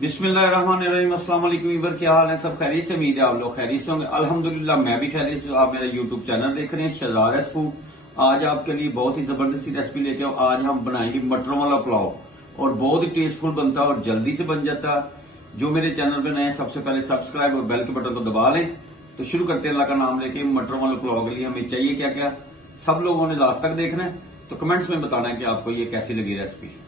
बिस्मिल्लाहिर्रहमानिर्रहीम। अस्सलाम वालेकुम। वीवर क्या हाल है? सब खैरियत से? उम्मीद है आप लोग खैरियत से होंगे। अल्हम्दुलिल्लाह मैं भी खैरियत से हूं। आप मेरा यूट्यूब चैनल देख रहे हैं शहजाद फूड। आज आपके लिए बहुत ही जबरदस्त रेसिपी लेके आऊं। आज हम बनाएंगे मटरों वाला पुलाव और बहुत ही टेस्टफुल बनता है और जल्दी से बन जाता है। जो मेरे चैनल पे नए हैं सबसे पहले सब्सक्राइब और बेल के बटन को दबा लें। तो शुरू करते हैं अल्लाह का नाम लेके। मटरों वाले पुलाव के लिए हमें चाहिए क्या क्या, सब लोगों ने लास्ट तक देखना है। तो कमेंट्स में बताना है कि आपको ये कैसी लगी रेसिपी।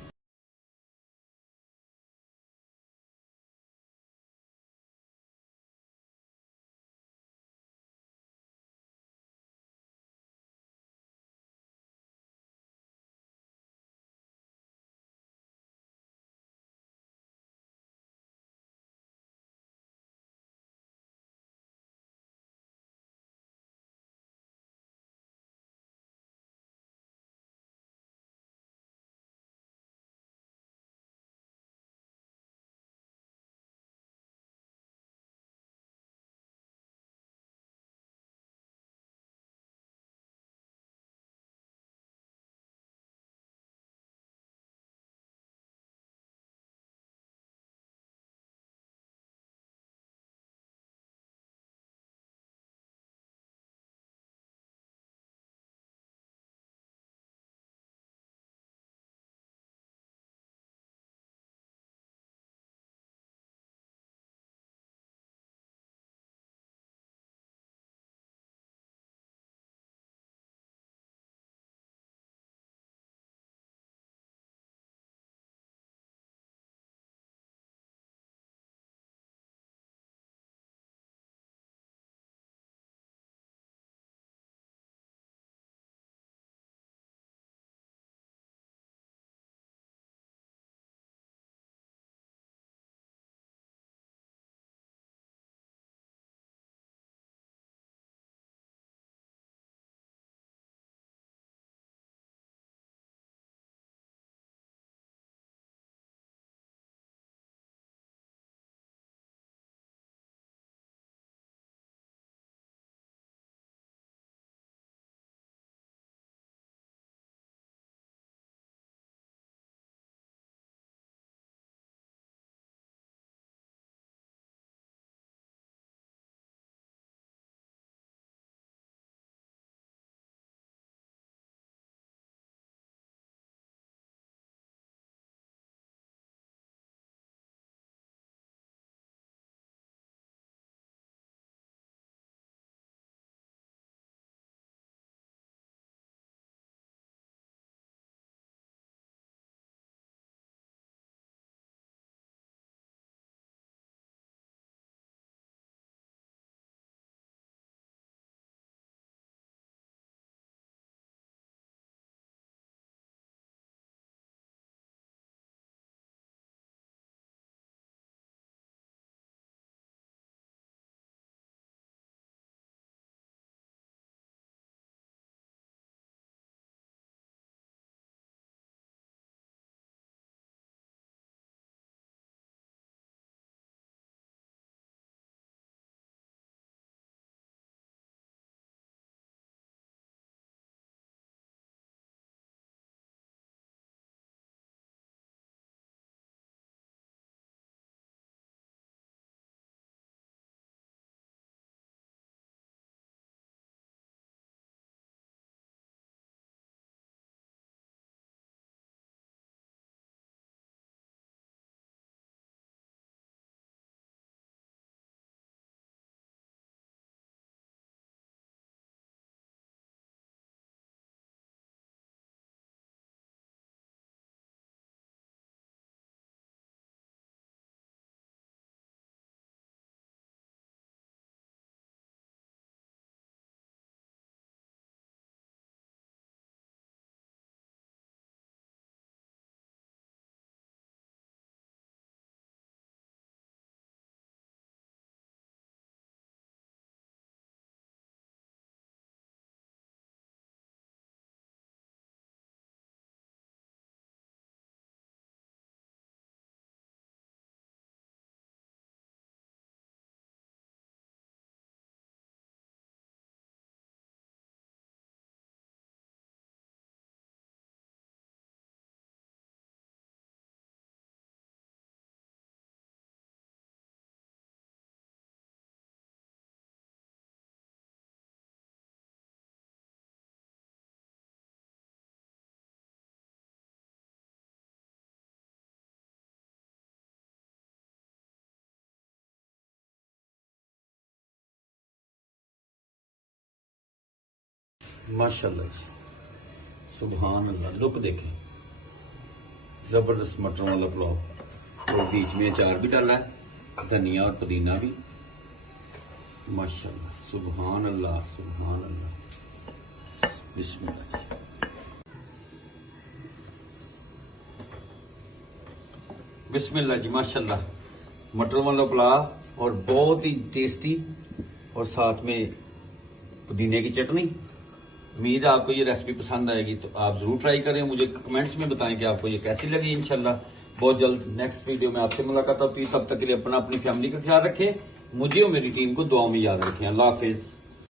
माशाल्लाह जी, सुभान अल्लाह। लुक देखें, जबरदस्त मटर वाला पुलाव, और बीच में अचार भी डाला है, धनिया और पुदीना भी। माशाल्लाह, सुभान अल्लाह, सुभान अल्लाह। बिस्मिल्लाह जी। बिस्मिल्लाह जी, माशाल्लाह, मटर वाला पुलाव और बहुत ही टेस्टी, और साथ में पुदीने की चटनी। उम्मीद है आपको ये रेसिपी पसंद आएगी, तो आप जरूर ट्राई करें। मुझे कमेंट्स में बताएं कि आपको ये कैसी लगी। इंशाल्लाह बहुत जल्द नेक्स्ट वीडियो में आपसे मुलाकात होती है। तब तक के लिए अपनी फैमिली का ख्याल रखें, मुझे और मेरी टीम को दुआ में याद रखें। अल्लाह हाफिज।